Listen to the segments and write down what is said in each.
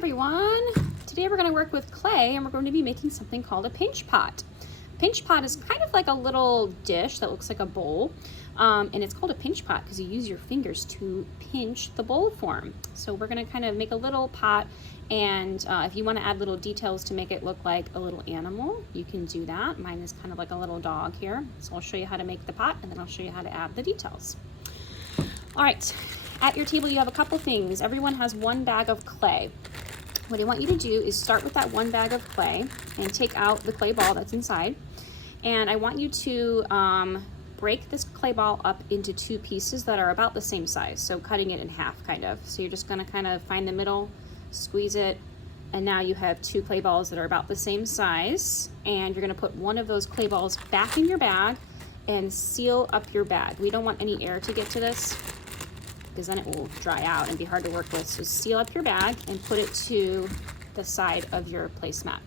everyone! Today we're going to work with clay and we're going to be making something called a pinch pot. Pinch pot is kind of like a little dish that looks like a bowl, and it's called a pinch pot because you use your fingers to pinch the bowl form. So we're going to kind of make a little pot, and if you want to add little details to make it look like a little animal, you can do that. Mine is kind of like a little dog here. So I'll show you how to make the pot and then I'll show you how to add the details. All right, at your table you have a couple things. Everyone has one bag of clay. What I want you to do is start with that one bag of clay and take out the clay ball that's inside. And I want you to break this clay ball up into two pieces that are about the same size. So cutting it in half kind of. So you're just gonna kind of find the middle, squeeze it, and now you have two clay balls that are about the same size. And you're gonna put one of those clay balls back in your bag and seal up your bag. We don't want any air to get to this, because then it will dry out and be hard to work with. So seal up your bag and put it to the side of your placemat.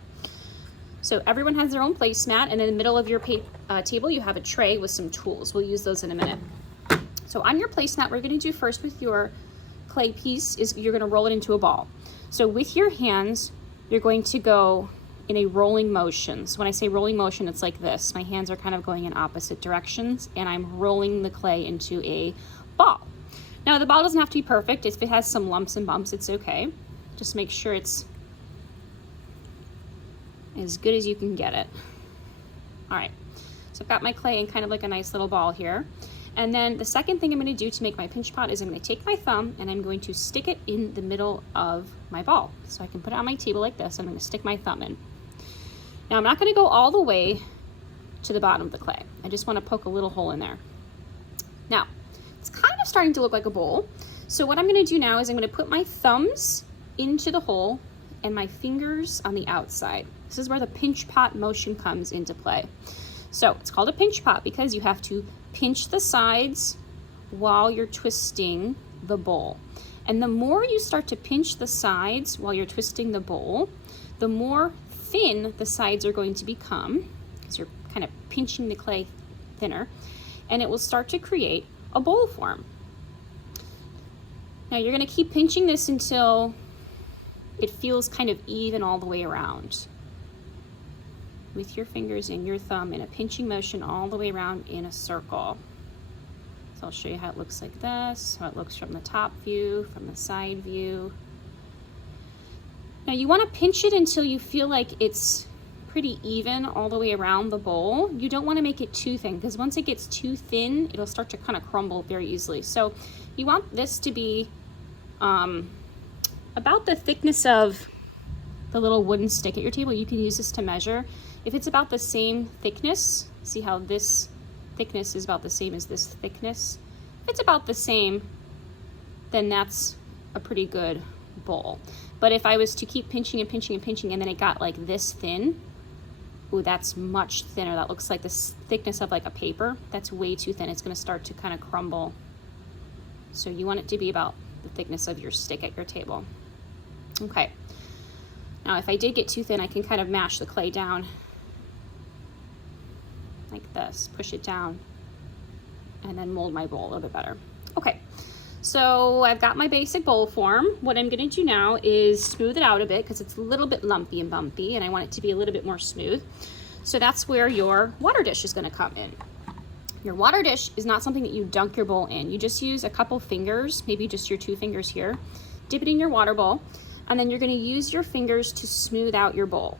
So everyone has their own placemat, and in the middle of your table you have a tray with some tools. We'll use those in a minute. So on your placemat, what we're gonna do first with your clay piece is you're gonna roll it into a ball. So with your hands, you're going to go in a rolling motion. So when I say rolling motion, it's like this. My hands are kind of going in opposite directions, and I'm rolling the clay into a ball. Now the ball doesn't have to be perfect. If it has some lumps and bumps, it's okay. Just make sure it's as good as you can get it. All right, so I've got my clay in kind of like a nice little ball here. And then the second thing I'm gonna do to make my pinch pot is I'm gonna take my thumb and I'm going to stick it in the middle of my ball. So I can put it on my table like this. I'm gonna stick my thumb in. Now I'm not gonna go all the way to the bottom of the clay. I just wanna poke a little hole in there. Now, it's kind of starting to look like a bowl. So what I'm gonna do now is I'm gonna put my thumbs into the hole and my fingers on the outside. This is where the pinch pot motion comes into play. So it's called a pinch pot because you have to pinch the sides while you're twisting the bowl. And the more you start to pinch the sides while you're twisting the bowl, the more thin the sides are going to become, because you're kind of pinching the clay thinner, and it will start to create a bowl form. Now you're gonna keep pinching this until it feels kind of even all the way around. With your fingers and your thumb in a pinching motion all the way around in a circle. So I'll show you how it looks like this, how it looks from the top view, from the side view. Now you wanna pinch it until you feel like it's pretty even all the way around the bowl. You don't want to make it too thin, because once it gets too thin, it'll start to kind of crumble very easily. So you want this to be about the thickness of the little wooden stick at your table. You can use this to measure. If it's about the same thickness, see how this thickness is about the same as this thickness? If it's about the same, then that's a pretty good bowl. But if I was to keep pinching and pinching and pinching and then it got like this thin, ooh, that's much thinner. That looks like the thickness of like a paper. That's way too thin. It's gonna start to kind of crumble. So you want it to be about the thickness of your stick at your table. Okay. Now if I did get too thin, I can kind of mash the clay down like this, push it down, and then mold my bowl a little bit better. Okay. So I've got my basic bowl form. What I'm gonna do now is smooth it out a bit because it's a little bit lumpy and bumpy and I want it to be a little bit more smooth. So that's where your water dish is gonna come in. Your water dish is not something that you dunk your bowl in. You just use a couple fingers, maybe just your 2 fingers here, dip it in your water bowl, and then you're gonna use your fingers to smooth out your bowl.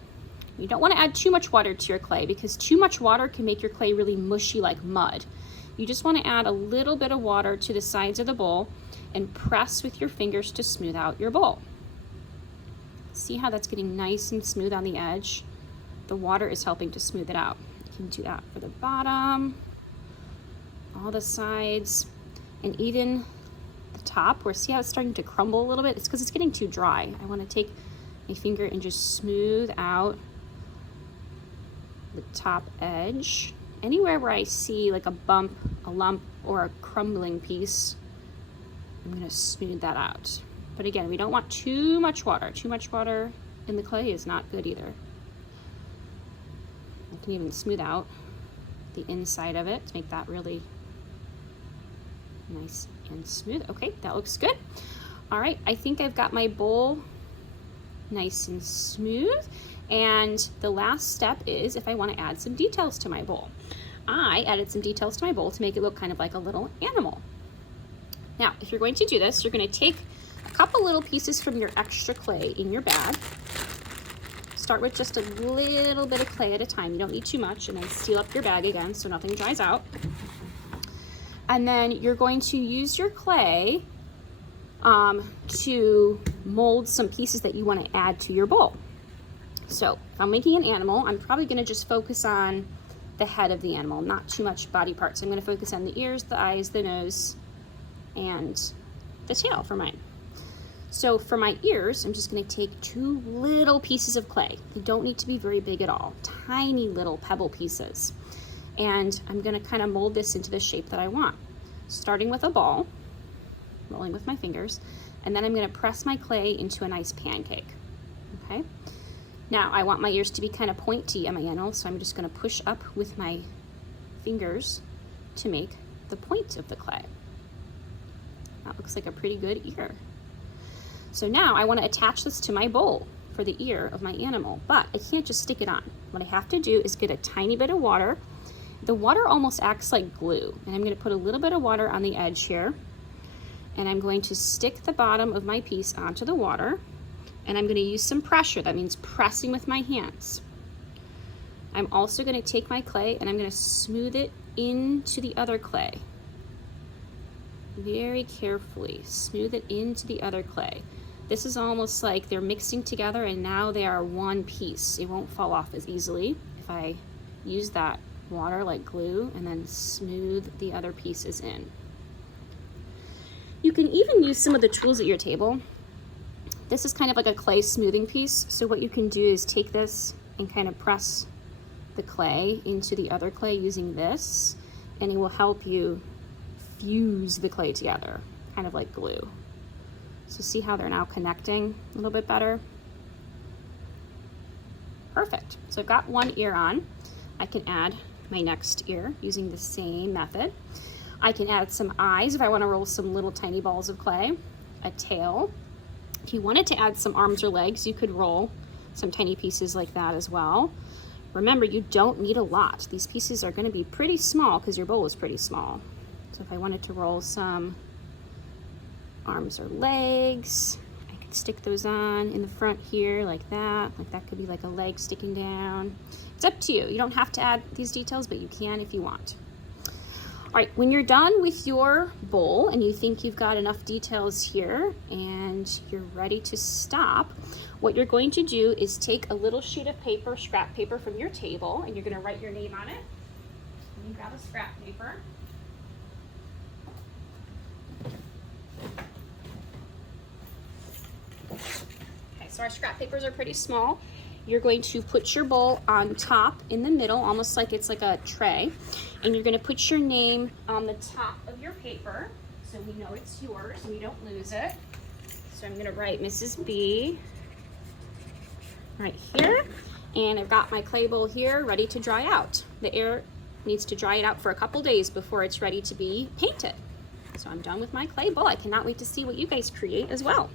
You don't wanna add too much water to your clay because too much water can make your clay really mushy like mud. You just want to add a little bit of water to the sides of the bowl and press with your fingers to smooth out your bowl. See how that's getting nice and smooth on the edge? The water is helping to smooth it out. You can do that for the bottom, all the sides, and even the top, where see how it's starting to crumble a little bit? It's because it's getting too dry. I want to take my finger and just smooth out the top edge. Anywhere where I see like a bump, a lump, or a crumbling piece, I'm gonna smooth that out. But again, we don't want too much water. Too much water in the clay is not good either. I can even smooth out the inside of it to make that really nice and smooth. Okay, that looks good. All right, I think I've got my bowl nice and smooth. And the last step is if I want to add some details to my bowl. I added some details to my bowl to make it look kind of like a little animal. Now, if you're going to do this, you're going to take a couple little pieces from your extra clay in your bag. Start with just a little bit of clay at a time. You don't need too much, and then seal up your bag again so nothing dries out. And then you're going to use your clay to mold some pieces that you want to add to your bowl. So if I'm making an animal, I'm probably going to just focus on the head of the animal, not too much body parts. I'm going to focus on the ears, the eyes, the nose, and the tail for mine. So for my ears, I'm just going to take 2 little pieces of clay. They don't need to be very big at all, tiny little pebble pieces. And I'm going to kind of mold this into the shape that I want, starting with a ball, rolling with my fingers, and then I'm going to press my clay into a nice pancake. Okay. Now I want my ears to be kind of pointy on my animal, so I'm just going to push up with my fingers to make the point of the clay. That looks like a pretty good ear. So now I want to attach this to my bowl for the ear of my animal, but I can't just stick it on. What I have to do is get a tiny bit of water. The water almost acts like glue, and I'm going to put a little bit of water on the edge here, and I'm going to stick the bottom of my piece onto the water, and I'm going to use some pressure. That means pressing with my hands. I'm also going to take my clay and I'm going to smooth it into the other clay. Very carefully smooth it into the other clay. This is almost like they're mixing together and now they are one piece. It won't fall off as easily if I use that water like glue and then smooth the other pieces in. You can even use some of the tools at your table. This is kind of like a clay smoothing piece. So what you can do is take this and kind of press the clay into the other clay using this, and it will help you fuse the clay together, kind of like glue. So see how they're now connecting a little bit better? Perfect. So I've got one ear on. I can add my next ear using the same method. I can add some eyes if I want to roll some little tiny balls of clay, a tail. If you wanted to add some arms or legs, you could roll some tiny pieces like that as well. Remember, you don't need a lot. These pieces are going to be pretty small because your bowl is pretty small. So if I wanted to roll some arms or legs, I could stick those on in the front here like that. Like that could be like a leg sticking down. It's up to you. You don't have to add these details, but you can if you want. All right, when you're done with your bowl and you think you've got enough details here and you're ready to stop, what you're going to do is take a little sheet of paper, scrap paper from your table, and you're going to write your name on it. And you grab a scrap paper. Okay, so our scrap papers are pretty small. You're going to put your bowl on top in the middle, almost like it's like a tray. And you're going to put your name on the top of your paper so we know it's yours and you don't lose it. So I'm going to write Mrs. B right here. And I've got my clay bowl here ready to dry out. The air needs to dry it out for a couple days before it's ready to be painted. So I'm done with my clay bowl. I cannot wait to see what you guys create as well.